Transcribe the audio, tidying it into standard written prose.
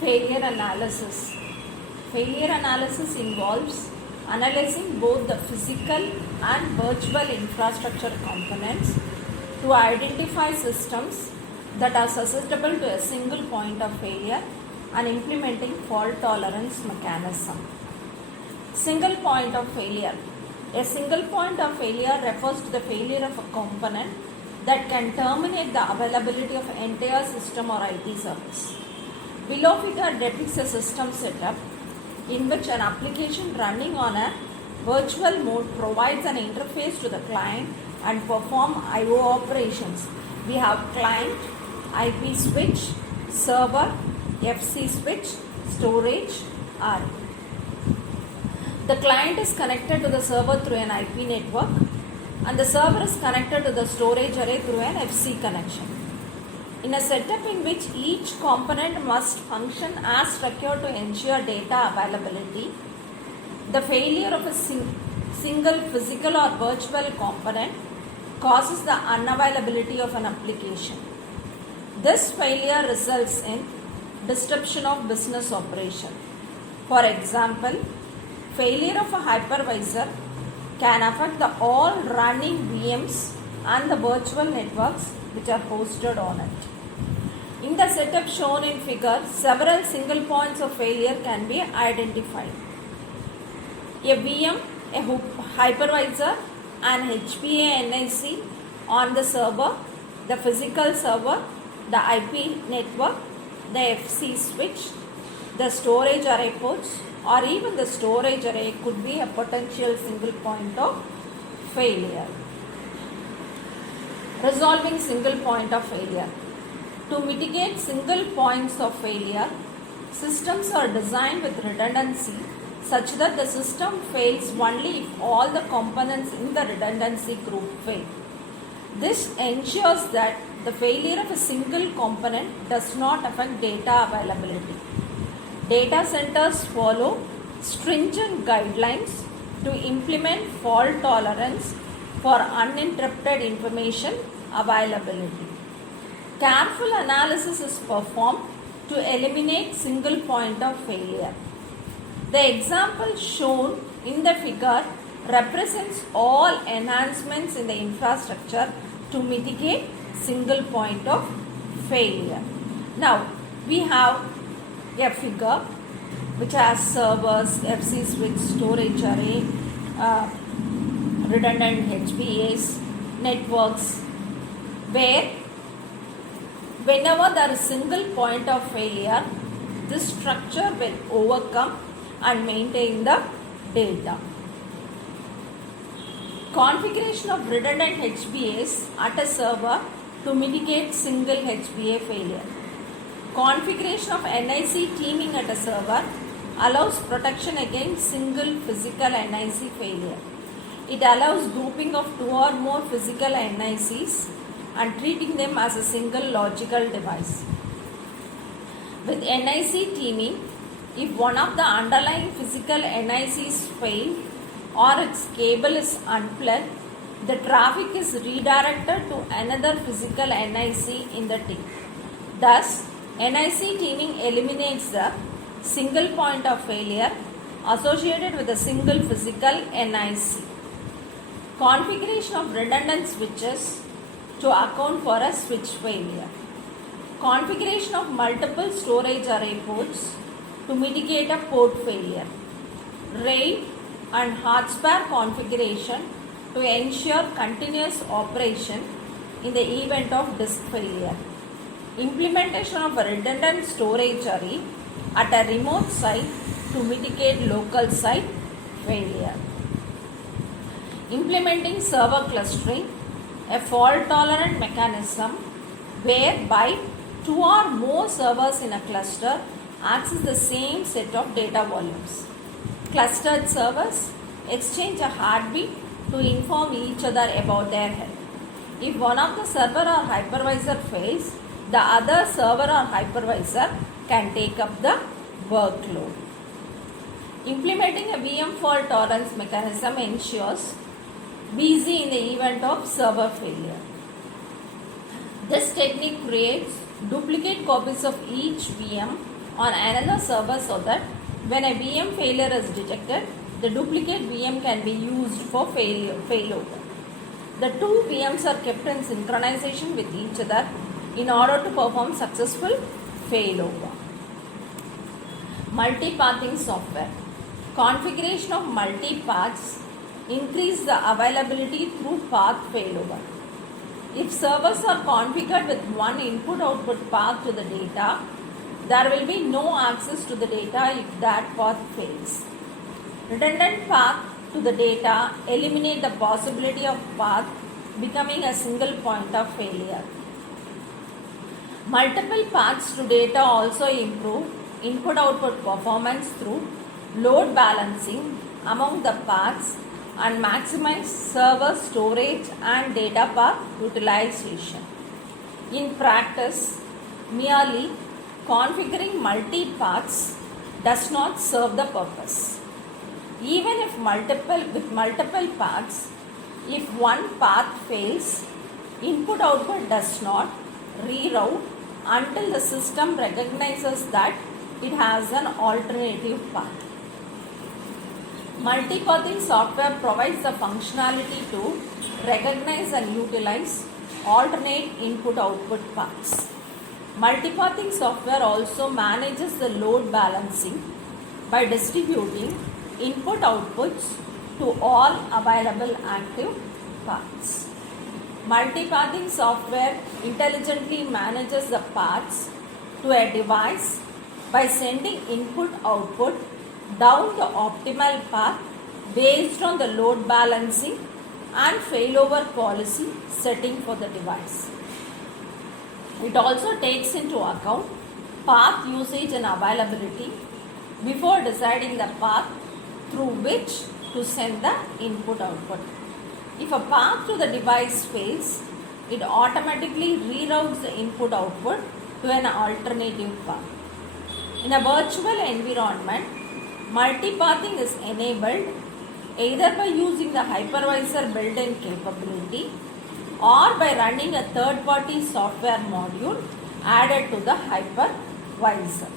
Failure analysis. Failure analysis involves analyzing both the physical and virtual infrastructure components to identify systems that are susceptible to a single point of failure and implementing fault tolerance mechanism. Single point of failure. A single point of failure refers to the failure of a component that can terminate the availability of entire system or IT service. Below figure depicts a system setup in which an application running on a virtual mode provides an interface to the client and perform I/O operations. We have client, IP switch, server, FC switch, storage, R. The client is connected to the server through an IP network and the server is connected to the storage array through an FC connection. In a setup in which each component must function as required to ensure data availability, the failure of a single physical or virtual component causes the unavailability of an application. This failure results in disruption of business operation. For example, failure of a hypervisor can affect the all running VMs and the virtual networks which are hosted on it. In the setup shown in figure, several single points of failure can be identified. A VM, a hypervisor, an HPA NIC on the server, the physical server, the IP network, the FC switch, the storage array ports, or even the storage array could be a potential single point of failure. Resolving single point of failure. To mitigate single points of failure, systems are designed with redundancy such that the system fails only if all the components in the redundancy group fail. This ensures that the failure of a single component does not affect data availability. Data centers follow stringent guidelines to implement fault tolerance for uninterrupted information availability. Careful analysis is performed to eliminate single point of failure. The example shown in the figure represents all enhancements in the infrastructure to mitigate single point of failure. Now, we have a figure which has servers, FC switch, storage array, redundant HBAs, networks, where whenever there is single point of failure, this structure will overcome and maintain the data. Configuration of redundant HBAs at a server to mitigate single HBA failure. Configuration of NIC teaming at a server allows protection against single physical NIC failure. It allows grouping of two or more physical NICs and treating them as a single logical device. With NIC teaming, if one of the underlying physical NICs fail or its cable is unplugged, the traffic is redirected to another physical NIC in the team. Thus, NIC teaming eliminates the single point of failure associated with a single physical NIC. Configuration of redundant switches to account for a switch failure. Configuration of multiple storage array ports to mitigate a port failure. RAID and hard spare configuration to ensure continuous operation in the event of disk failure. Implementation of a redundant storage array at a remote site to mitigate local site failure. Implementing server clustering, a fault tolerant mechanism whereby two or more servers in a cluster access the same set of data volumes. Clustered servers exchange a heartbeat to inform each other about their health. If one of the server or hypervisor fails, the other server or hypervisor can take up the workload. Implementing a VM fault tolerance mechanism ensures BZ in the event of server failure. This technique creates duplicate copies of each VM on another server so that when a VM failure is detected, the duplicate VM can be used for failover. The two VMs are kept in synchronization with each other in order to perform successful failover. Multipathing software. Configuration of multi-paths increase the availability through path failover. If servers are configured with one input-output path to the data, there will be no access to the data if that path fails. Redundant path to the data eliminate the possibility of path becoming a single point of failure. Multiple paths to data also improve input-output performance through load balancing among the paths and maximize server storage and data path utilization. In practice, merely configuring multi-paths does not serve the purpose. Even if multiple paths, if one path fails, input-output does not reroute until the system recognizes that it has an alternative path. Multipathing software provides the functionality to recognize and utilize alternate input-output paths. Multipathing software also manages the load balancing by distributing input-outputs to all available active paths. Multipathing software intelligently manages the paths to a device by sending input-output down the optimal path based on the load balancing and failover policy setting for the device. It also takes into account path usage and availability before deciding the path through which to send the input-output. If a path to the device fails, it automatically reroutes the input-output to an alternative path. In a virtual environment, multipathing is enabled either by using the hypervisor built-in capability or by running a third-party software module added to the hypervisor.